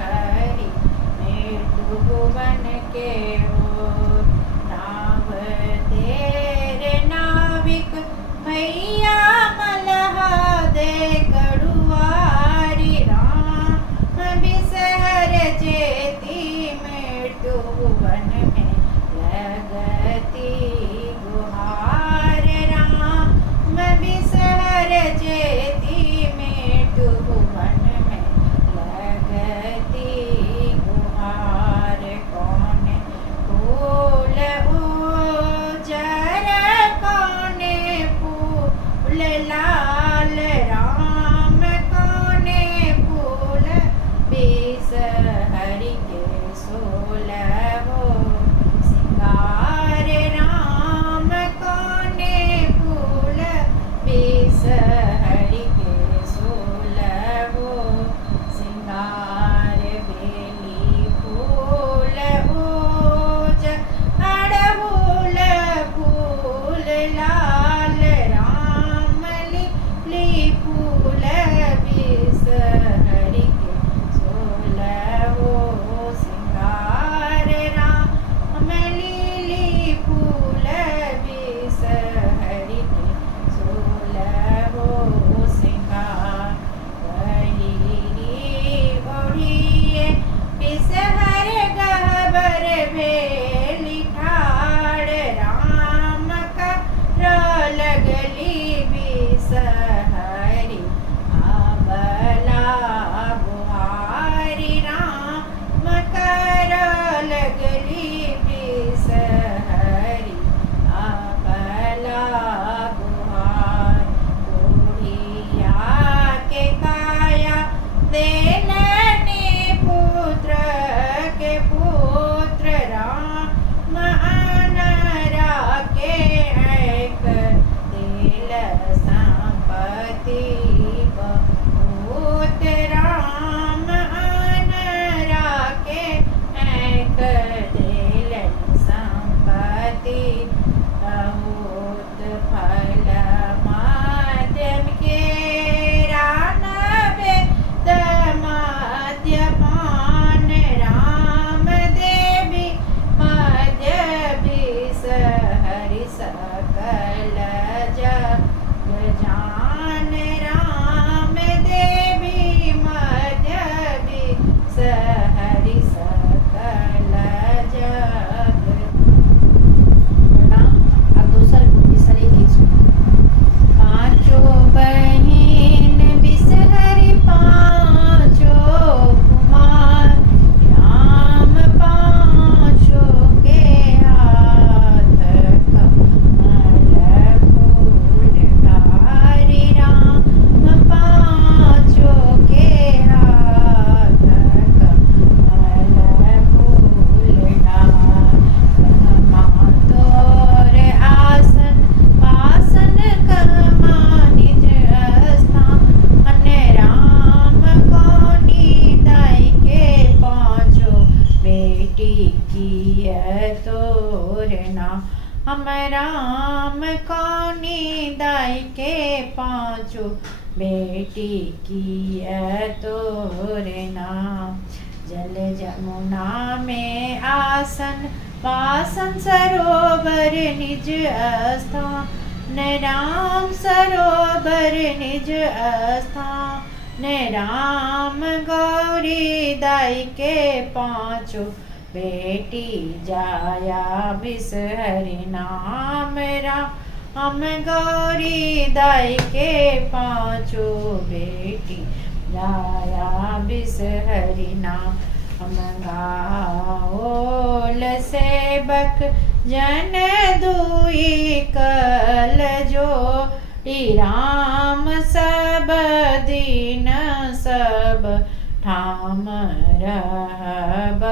हरि मृत्यु भुवन के ओर। नाव तेरे नाविक भैया मलहा दे कड़ुआरी राम बिसहर जेती मृत्यु भुवन में लगती गुहार राम बिसहर जेती मृत्यु भुवन में लगती गुहार। कौन फूल उजर कौन फूल लाल राम कौन फूल बिसहरि के सोलहो सिंगार राम कौन फूल बिसहरि के सोलहो सिंगार। बेली फूल ओज अड़हुल फूल लाल राम लिली फूल बिसहरि के सोलहो सिंगार राम लिली फूल बिसहरि के सोलहो सिंगार। पहिरी ओढ़िए बिसहर गहबर भेली ठाड़ राम कर लगली बिसहरि आबला गुहारी राम कर लगली बिसहरि आबला गुहार। बुढ़िया के काया देलने पुत्र के पुत्र राम अनरा के ऐक दिल संपत्ति बहुत राम अनरा के ऐक दिल संपत्ति बहुत। फल माध्यम के रानवे मद्यपान राम देवी मध्य बिसहरि सकल जग जान राम देवी मध्य बिसहरि सकल जग। अब दूसरे गीत सुनो। पांचों बहिन बिसहरि पांचों कुमार राम पांचों के हाथ कमल फूल धारी राम पांचों के हाथ कमल फूल धार। तोर आसन पासन कमा निज स्थान राम कौनी दाई के पांचों बेटी की तोर नाम। हम राम कौनी दाई के पांचों बेटी की तोर नाम। जल जमुना में आसन वासन सरोवर निज स्थान राम सरोवर निज स्थान राम। गौरी दाई के पांचों बेटी जाया बिसहरि नाम राम गौरी दाई के पांचों बेटी जाया बिसहरि नाम। हम गाओल सेवक जन दुई कल जो राम सब दिन सब ठाम रहब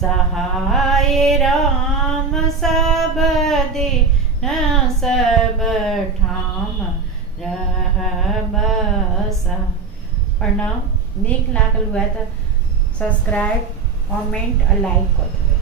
सहाय राम सब दिन सब ठाम रहब सहाय। प्रणाम। नीक लागल हुआ तो सब्सक्राइब कमेंट और लाइक कर दो।